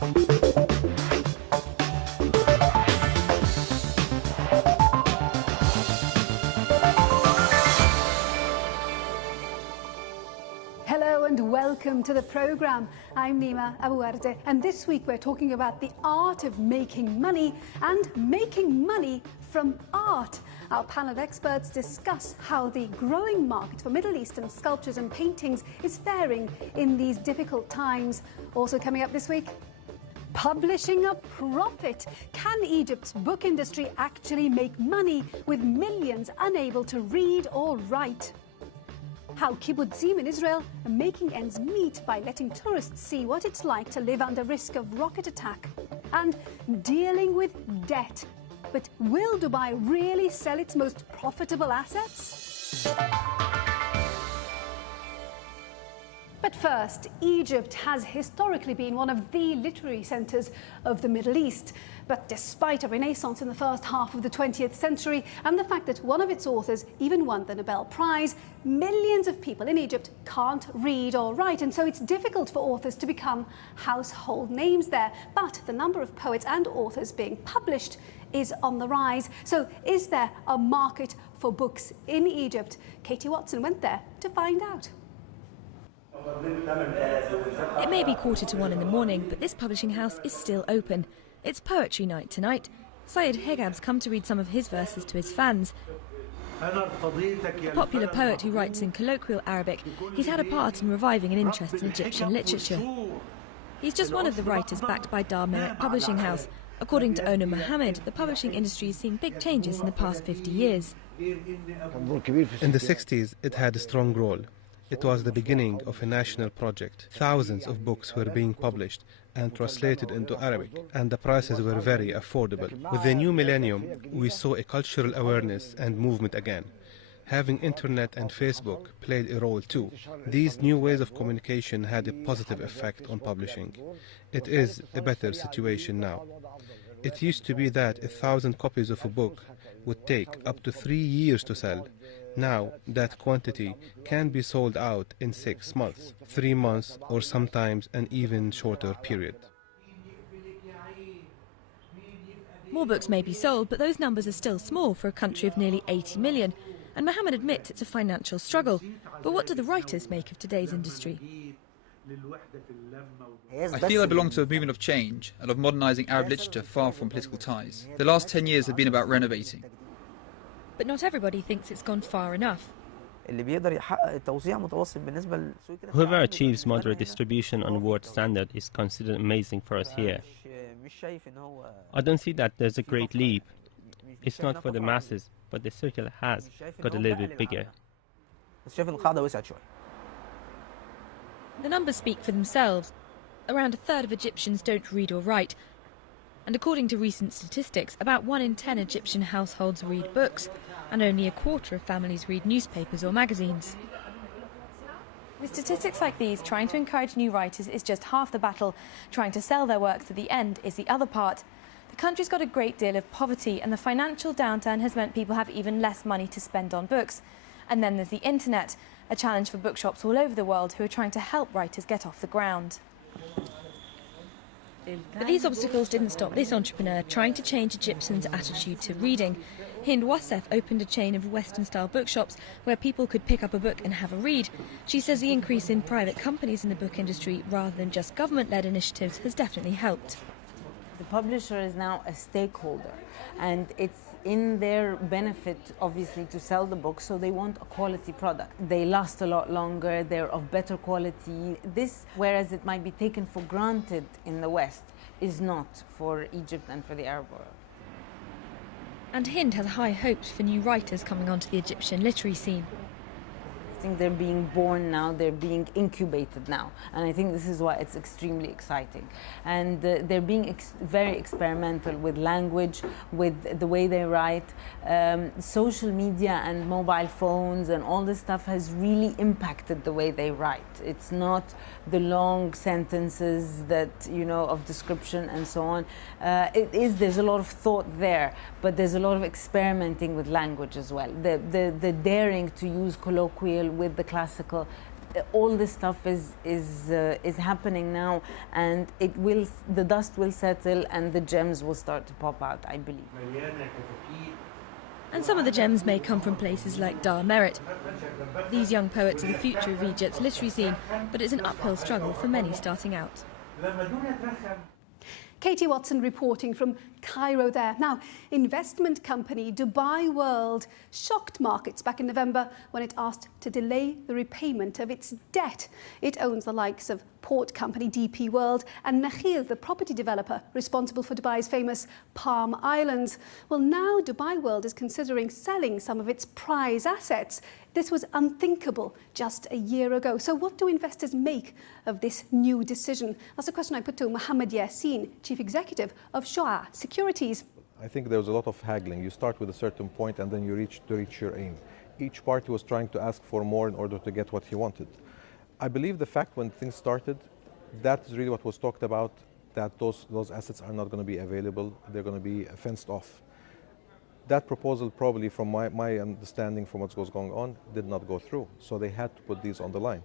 Hello and welcome to the programme. I'm Nima Abouarde, and this week we're talking about the art of making money and making money from art. Our panel of experts discuss how the growing market for Middle Eastern sculptures and paintings is faring in these difficult times. Also coming up this week, publishing a profit. Can Egypt's book industry actually make money with millions unable to read or write? How kibbutzim in Israel are making ends meet by letting tourists see what it's like to live under risk of rocket attack. And dealing with debt. But will Dubai really sell its most profitable assets? But first, Egypt has historically been one of the literary centres of the Middle East. But despite a renaissance in the first half of the 20th century and the fact that one of its authors even won the Nobel Prize, millions of people in Egypt can't read or write, and so it's difficult for authors to become household names there. But the number of poets and authors being published is on the rise. So is there a market for books in Egypt? Katie Watson went there to find out. It may be 1:45 in the morning, but this publishing house is still open. It's poetry night tonight. Syed Hegab's come to read some of his verses to his fans. A popular poet who writes in colloquial Arabic, he's had a part in reviving an interest in Egyptian literature. He's just one of the writers backed by Dar Merit Publishing House. According to Ono Mohammed, the publishing industry has seen big changes in the past 50 years. In the 60s, it had a strong role. It was the beginning of a national project. Thousands of books were being published and translated into Arabic, and the prices were very affordable. With the new millennium, we saw a cultural awareness and movement again. Having internet and Facebook played a role too. These new ways of communication had a positive effect on publishing. It is a better situation now. It used to be that 1,000 copies of a book would take up to 3 years to sell. Now, that quantity can be sold out in 6 months, 3 months, or sometimes an even shorter period. More books may be sold, but those numbers are still small for a country of nearly 80 million. And Mohammed admits it's a financial struggle. But what do the writers make of today's industry? I feel I belong to a movement of change and of modernising Arab literature far from political ties. The last 10 years have been about renovating. But not everybody thinks it's gone far enough. Whoever achieves moderate distribution on world standard is considered amazing for us here. I don't see that there's a great leap. It's not for the masses, but the circle has got a little bit bigger. The numbers speak for themselves. Around a third of Egyptians don't read or write. And according to recent statistics, about 1 in 10 Egyptian households read books, and only a quarter of families read newspapers or magazines. With statistics like these, trying to encourage new writers is just half the battle. Trying to sell their works at the end is the other part. The country's got a great deal of poverty, and the financial downturn has meant people have even less money to spend on books. And then there's the internet, a challenge for bookshops all over the world who are trying to help writers get off the ground. But these obstacles didn't stop this entrepreneur trying to change Egyptians' attitude to reading. Hind Wassef opened a chain of Western-style bookshops where people could pick up a book and have a read. She says the increase in private companies in the book industry, rather than just government-led initiatives, has definitely helped. The publisher is now a stakeholder, and it's in their benefit, obviously, to sell the book, so they want a quality product. They last a lot longer, they're of better quality. This, whereas it might be taken for granted in the West, is not for Egypt and for the Arab world. And Hind has high hopes for new writers coming onto the Egyptian literary scene. I think they're being born now, they're being incubated now, and I think this is why it's extremely exciting. And they're being very experimental with language, with the way they write. Social media and mobile phones and all this stuff has really impacted the way they write. It's not the long sentences that, you know, of description and so on. There's a lot of thought there, but there's a lot of experimenting with language as well. The daring to use colloquial with the classical, all this stuff is happening now, and the dust will settle and the gems will start to pop out, I believe. And some of the gems may come from places like Dar Merit. These young poets are the future of Egypt's literary scene, but it's an uphill struggle for many starting out. Katie Watson reporting from Cairo there. Now, investment company Dubai World shocked markets back in November when it asked to delay the repayment of its debt. It owns the likes of port company DP World and Nakheel, the property developer responsible for Dubai's famous Palm Islands. Well, now Dubai World is considering selling some of its prize assets. This was unthinkable just a year ago. So what do investors make of this new decision? That's a question I put to Mohammed Yassin, Chief Executive of Shuaa Securities. I think there was a lot of haggling. You start with a certain point and then you reach your aim. Each party was trying to ask for more in order to get what he wanted. I believe the fact when things started, that is really what was talked about, that those assets are not going to be available, they're going to be fenced off. That proposal probably, from my understanding from what was going on, did not go through. So they had to put these on the line.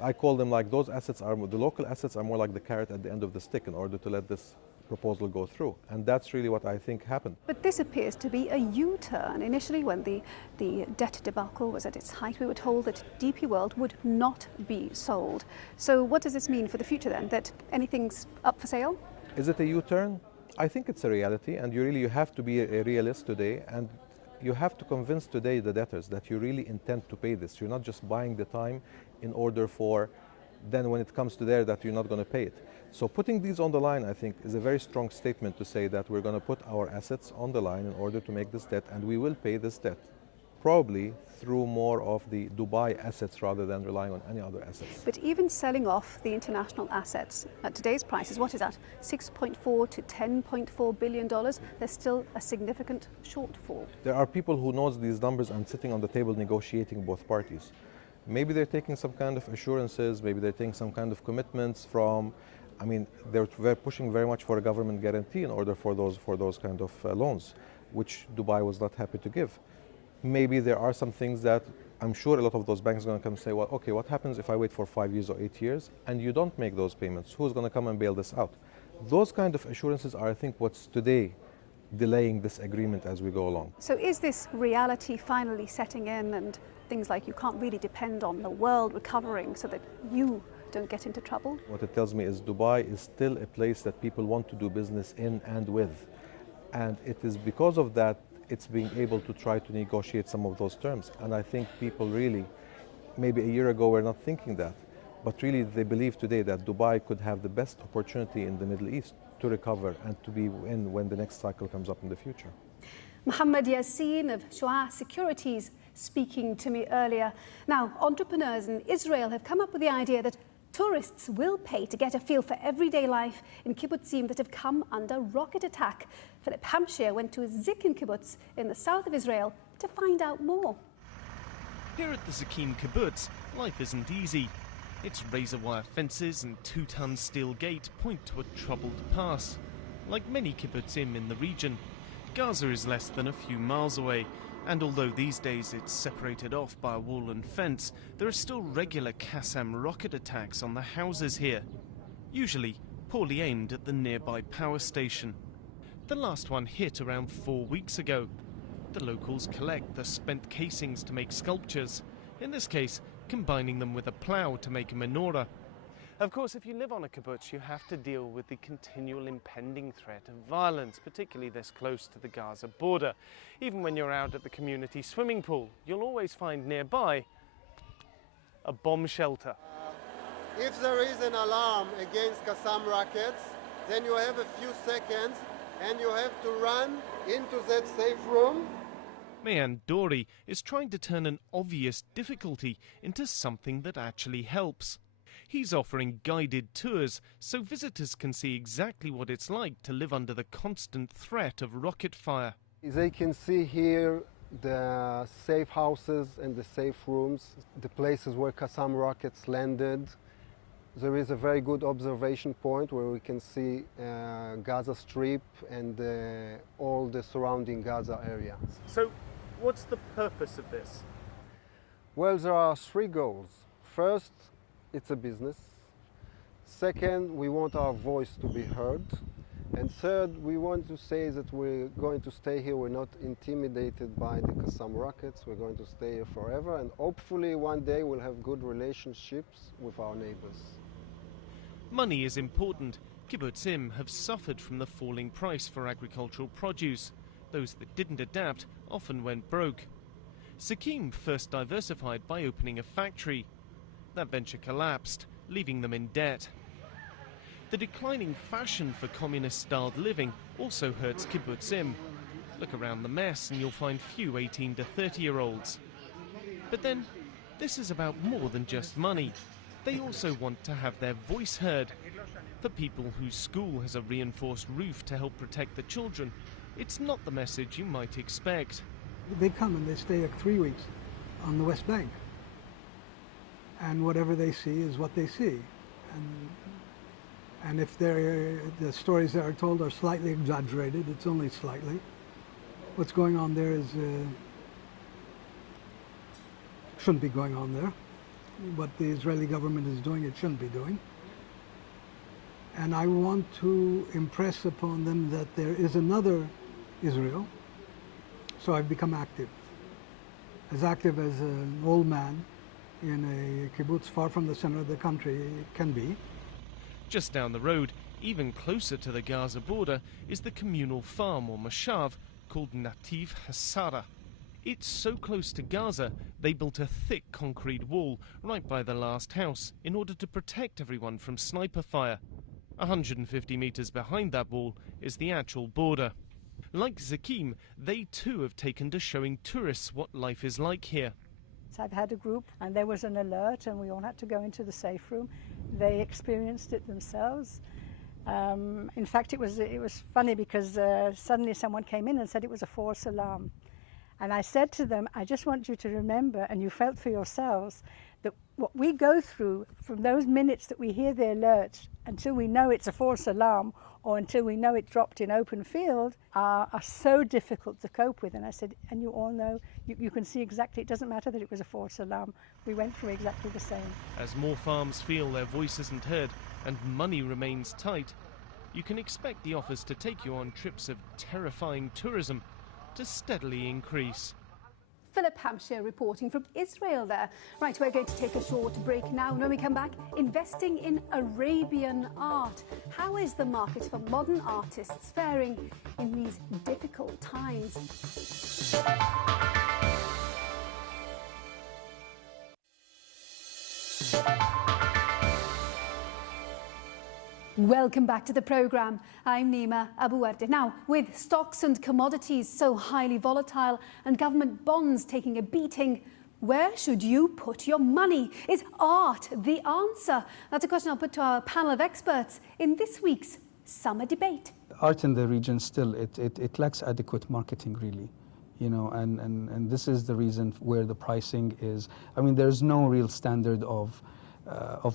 I call them like those assets are, the local assets are more like the carrot at the end of the stick in order to let this proposal go through. And that's really what I think happened. But this appears to be a U-turn. Initially, when the debt debacle was at its height, we were told that DP World would not be sold. So what does this mean for the future then, that anything's up for sale? Is it a U-turn? I think it's a reality, and you have to be a realist today, and you have to convince today the debtors that you really intend to pay this. You're not just buying the time in order for then when it comes to there that you're not going to pay it. So putting these on the line, I think, is a very strong statement to say that we're going to put our assets on the line in order to make this debt, and we will pay this debt, probably through more of the Dubai assets rather than relying on any other assets. But even selling off the international assets at today's prices, what is that? $6.4 to $10.4 billion. There's still a significant shortfall. There are people who knows these numbers and sitting on the table negotiating both parties. Maybe they're taking some kind of assurances, maybe they're taking some kind of commitments from, I mean, they're pushing very much for a government guarantee in order for those kind of loans, which Dubai was not happy to give. Maybe there are some things that I'm sure a lot of those banks are going to come and say, well, okay, what happens if I wait for 5 years or 8 years and you don't make those payments? Who's going to come and bail this out? Those kind of assurances are, I think, what's today delaying this agreement as we go along. So is this reality finally setting in, and things like you can't really depend on the world recovering so that you don't get into trouble? What it tells me is Dubai is still a place that people want to do business in and with. And it is because of that it's being able to try to negotiate some of those terms. And I think people really, maybe a year ago, were not thinking that. But really they believe today that Dubai could have the best opportunity in the Middle East to recover and to be in when the next cycle comes up in the future. Mohammed Yassin of Shuaa Securities speaking to me earlier. Now, entrepreneurs in Israel have come up with the idea that tourists will pay to get a feel for everyday life in kibbutzim that have come under rocket attack. Philip Hampshire went to a Zikin kibbutz in the south of Israel to find out more. Here at the Zikin kibbutz, life isn't easy. Its razor wire fences and 2-ton steel gate point to a troubled past. Like many kibbutzim in the region, Gaza is less than a few miles away, and although these days it's separated off by a wall and fence, there are still regular Qassam rocket attacks on the houses here, usually poorly aimed at the nearby power station. The last one hit around 4 weeks ago. The locals collect the spent casings to make sculptures, in this case combining them with a plough to make a menorah. Of course, if you live on a kibbutz, you have to deal with the continual impending threat of violence, particularly this close to the Gaza border. Even when you're out at the community swimming pool, you'll always find nearby a bomb shelter. If there is an alarm against Qassam rockets, then you have a few seconds and you have to run into that safe room. Mayan Dori is trying to turn an obvious difficulty into something that actually helps. He's offering guided tours so visitors can see exactly what it's like to live under the constant threat of rocket fire. They can see here the safe houses and the safe rooms, the places where Qassam rockets landed. There is a very good observation point where we can see Gaza Strip and all the surrounding Gaza area. So what's the purpose of this? Well, there are 3 goals. First, it's a business. Second, we want our voice to be heard. And third, we want to say that we're going to stay here. We're not intimidated by the Qassam rockets. We're going to stay here forever. And hopefully one day we'll have good relationships with our neighbors. Money is important. Kibbutzim have suffered from the falling price for agricultural produce. Those that didn't adapt often went broke. Sakim first diversified by opening a factory. That venture collapsed, leaving them in debt. The declining fashion for communist-styled living also hurts kibbutzim. Look around the mess and you'll find few 18 to 30-year-olds. But then, this is about more than just money. They also want to have their voice heard. For people whose school has a reinforced roof to help protect the children, it's not the message you might expect. They come and they stay like 3 weeks on the West Bank. And whatever they see is what they see. And if the stories that are told are slightly exaggerated, it's only slightly. What's going on there is shouldn't be going on there. What the Israeli government is doing, it shouldn't be doing. And I want to impress upon them that there is another Israel. So I've become active as an old man in a kibbutz far from the center of the country can be. Just down the road, even closer to the Gaza border, is the communal farm or moshav called Nativ Hassara. It's so close to Gaza, they built a thick concrete wall right by the last house in order to protect everyone from sniper fire. 150 meters behind that wall is the actual border. Like Zakim, they too have taken to showing tourists what life is like here. So I've had a group and there was an alert and we all had to go into the safe room. They experienced it themselves. In fact, it was funny because suddenly someone came in and said it was a false alarm. And I said to them, I just want you to remember, and you felt for yourselves, that what we go through from those minutes that we hear the alert until we know it's a false alarm or until we know it dropped in open field are so difficult to cope with. And I said, and you all know, you can see exactly, it doesn't matter that it was a false alarm. We went through exactly the same. As more farms feel their voice isn't heard and money remains tight, you can expect the offers to take you on trips of terrifying tourism to steadily increase. Philip Hampshire reporting from Israel there. Right, we're going to take a short break now. And when we come back, investing in Arabian art. How is the market for modern artists faring in these difficult times? Welcome back to the programme. I'm Nima Abouarde. Now, with stocks and commodities so highly volatile and government bonds taking a beating, where should you put your money? Is art the answer? That's a question I'll put to our panel of experts in this week's summer debate. Art in the region still, it lacks adequate marketing, really. You know, and this is the reason where the pricing is. I mean, there's no real standard of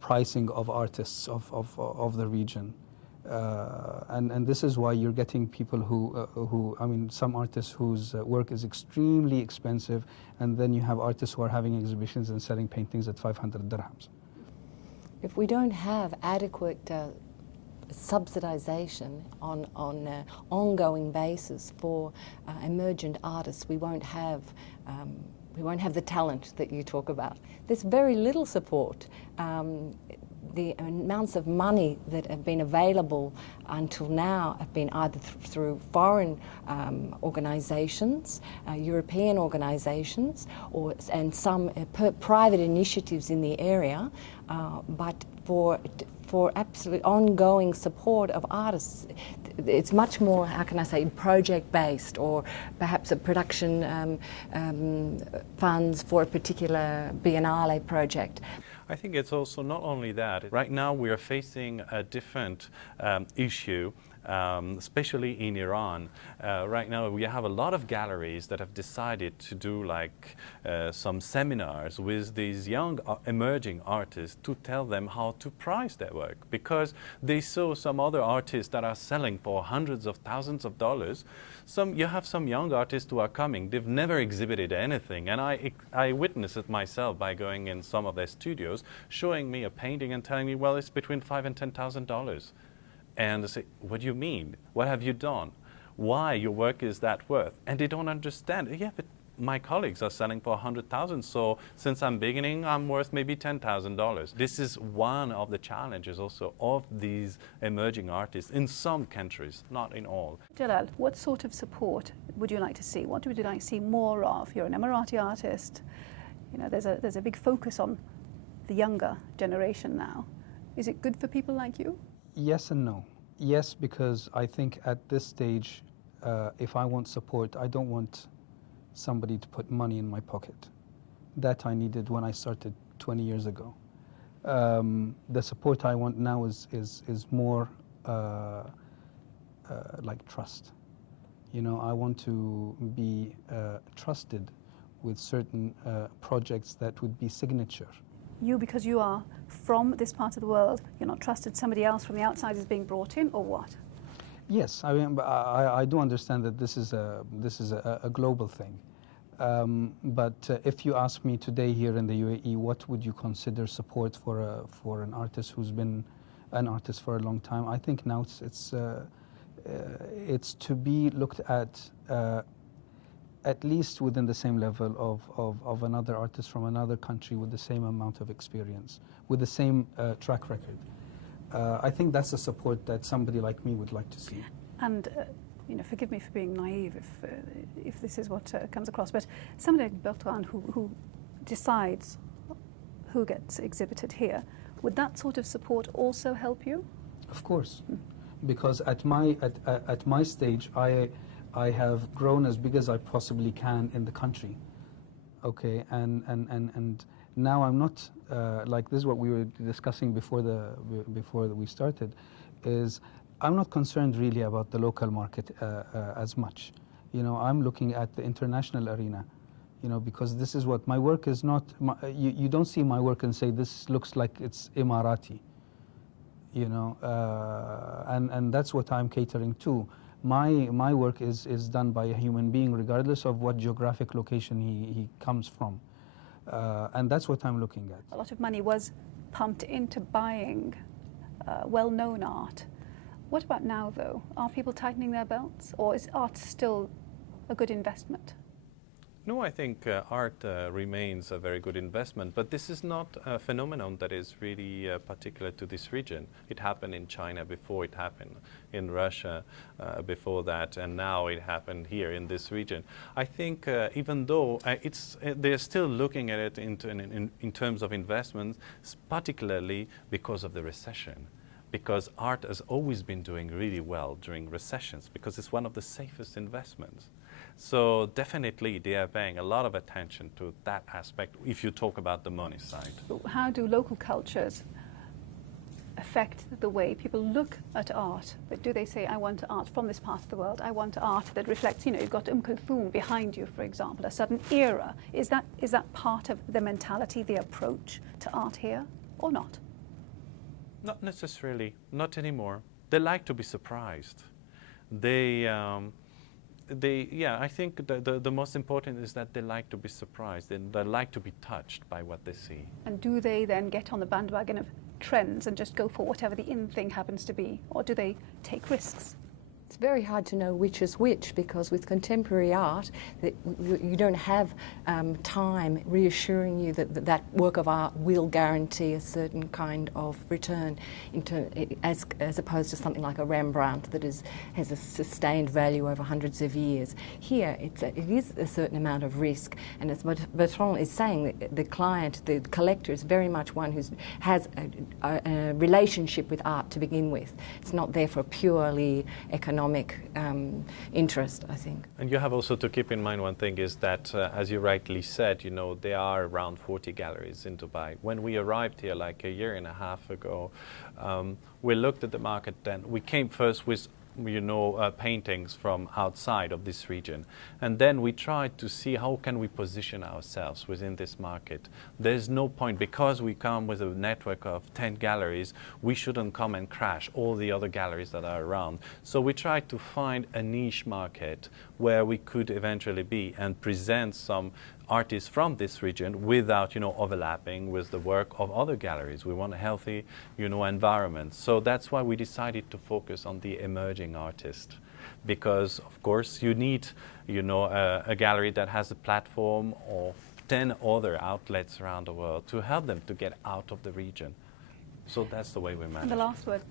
pricing of artists of the region, and this is why you're getting people who I mean, some artists whose work is extremely expensive, and then you have artists who are having exhibitions and selling paintings at 500 dirhams. If we don't have adequate subsidization on an ongoing basis for emergent artists, we won't have the talent that you talk about. There's very little support. The amounts of money that have been available until now have been either through foreign organisations, European organisations, and some private initiatives in the area, but for absolute ongoing support of artists, it's much more, how can I say, project-based, or perhaps a production funds for a particular Biennale project. I think it's also not only that. Right now we are facing a different issue, especially in Iran. Right now we have a lot of galleries that have decided to do like some seminars with these young emerging artists to tell them how to price their work, because they saw some other artists that are selling for hundreds of thousands of dollars. You have some young artists who are coming, they've never exhibited anything, and I witnessed it myself by going in some of their studios, showing me a painting and telling me, well, it's between $5,000 and $10,000. And they say, what do you mean? What have you done? Why your work is that worth? And they don't understand. Yeah, but my colleagues are selling for $100,000, so since I'm beginning, I'm worth maybe $10,000. This is one of the challenges also of these emerging artists in some countries, not in all. Jalal, what sort of support would you like to see? What would you like to see more of? You're an Emirati artist. You know, there's a big focus on the younger generation now. Is it good for people like you? Yes and no. Yes, because I think at this stage, if I want support, I don't want somebody to put money in my pocket. That I needed when I started 20 years ago. The support I want now is more like trust. You know, I want to be trusted with certain projects that would be signature. You, because you are from this part of the world, you're not trusted, somebody else from the outside is being brought in, or what? Yes, I mean, I do understand that this is a global thing. But if you ask me today here in the UAE, what would you consider support for an artist who's been an artist for a long time? I think now it's to be looked at least within the same level of another artist from another country with the same amount of experience, with the same track record. I think that's the support that somebody like me would like to see. And you know, forgive me for being naive if this is what comes across, but somebody like Bertrand who decides who gets exhibited here, would that sort of support also help you? Of course, because at my stage, I have grown as big as I possibly can in the country. Okay, and now I'm not like this is what we were discussing before we started, is I'm not concerned really about the local market as much. You know, I'm looking at the international arena, you know, because this is what my work is not, you don't see my work and say this looks like it's Emirati, you know, and that's what I'm catering to. My work is done by a human being regardless of what geographic location he comes from. And that's what I'm looking at. A lot of money was pumped into buying well-known art. What about now, though? Are people tightening their belts, or is art still a good investment? No, I think art remains a very good investment, but this is not a phenomenon that is really particular to this region. It happened in China before, it happened in Russia before that, and now it happened here in this region. I think even though they're still looking at it in terms of investments, particularly because of the recession. Because art has always been doing really well during recessions, because it's one of the safest investments. So definitely they are paying a lot of attention to that aspect if you talk about the money side. How do local cultures affect the way people look at art? But do they say, I want art from this part of the world, I want art that reflects, you know, you've got Kulthum behind you, for example, a certain era. Is that part of the mentality, the approach to art here, or not? Not necessarily, not anymore. They like to be surprised. Yeah, I think the most important is that they like to be surprised and they like to be touched by what they see. And do they then get on the bandwagon of trends and just go for whatever the in thing happens to be, or do they take risks? It's very hard to know which is which, because with contemporary art, you don't have time reassuring you that that work of art will guarantee a certain kind of return, as opposed to something like a Rembrandt that has a sustained value over hundreds of years. Here, it is a certain amount of risk, and as Bertrand is saying, the client, the collector, is very much one who has a relationship with art to begin with. It's not there for purely economic interest, I think. And you have also to keep in mind one thing is that, as you rightly said, you know, there are around 40 galleries in Dubai. When we arrived here like a year and a half ago, we looked at the market then. We came first with paintings from outside of this region. And then we tried to see how can we position ourselves within this market. There's no point, because we come with a network of 10 galleries, we shouldn't come and crash all the other galleries that are around. So we tried to find a niche market where we could eventually be and present some artists from this region without, overlapping with the work of other galleries. We want a healthy, environment. So that's why we decided to focus on the emerging artist, because of course you need, a gallery that has a platform of 10 other outlets around the world to help them to get out of the region. So that's the way we manage. And the last word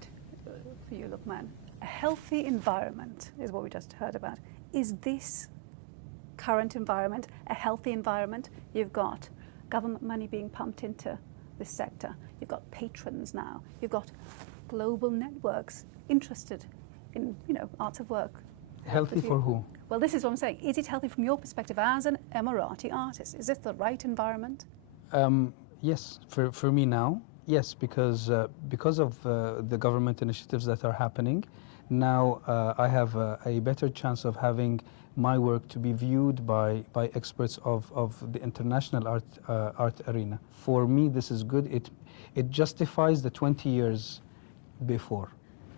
for you, Luqman. A healthy environment is what we just heard about. Is this current environment a healthy environment? You've got government money being pumped into this sector. You've got patrons now. You've got global networks interested in, arts of work. Healthy for who? Well, this is what I'm saying. Is it healthy from your perspective as an Emirati artist? Is this the right environment? Yes, for me now, yes, because of the government initiatives that are happening, now I have a better chance of having my work to be viewed by experts of the international art arena. For me, this is good. It justifies the 20 years before.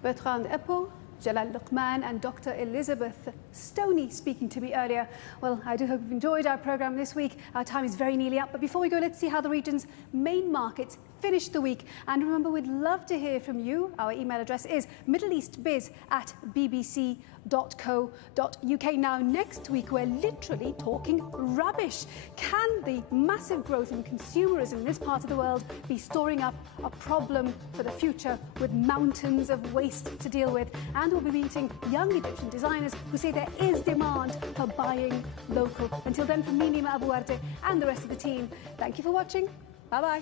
Bertrand Eppo, Jalal Luqman and Dr. Elizabeth Stoney speaking to me earlier. Well, I do hope you've enjoyed our program this week. Our time is very nearly up, but before we go, let's see how the region's main markets finished the week. And remember, we'd love to hear from you. Our email address is middleeastbiz@bbc.co.uk. Now, next week, we're literally talking rubbish. Can the massive growth in consumerism in this part of the world be storing up a problem for the future with mountains of waste to deal with? And we'll be meeting young Egyptian designers who say there is demand for buying local. Until then, from me, Nima Abu Arte, and the rest of the team, thank you for watching. Bye-bye.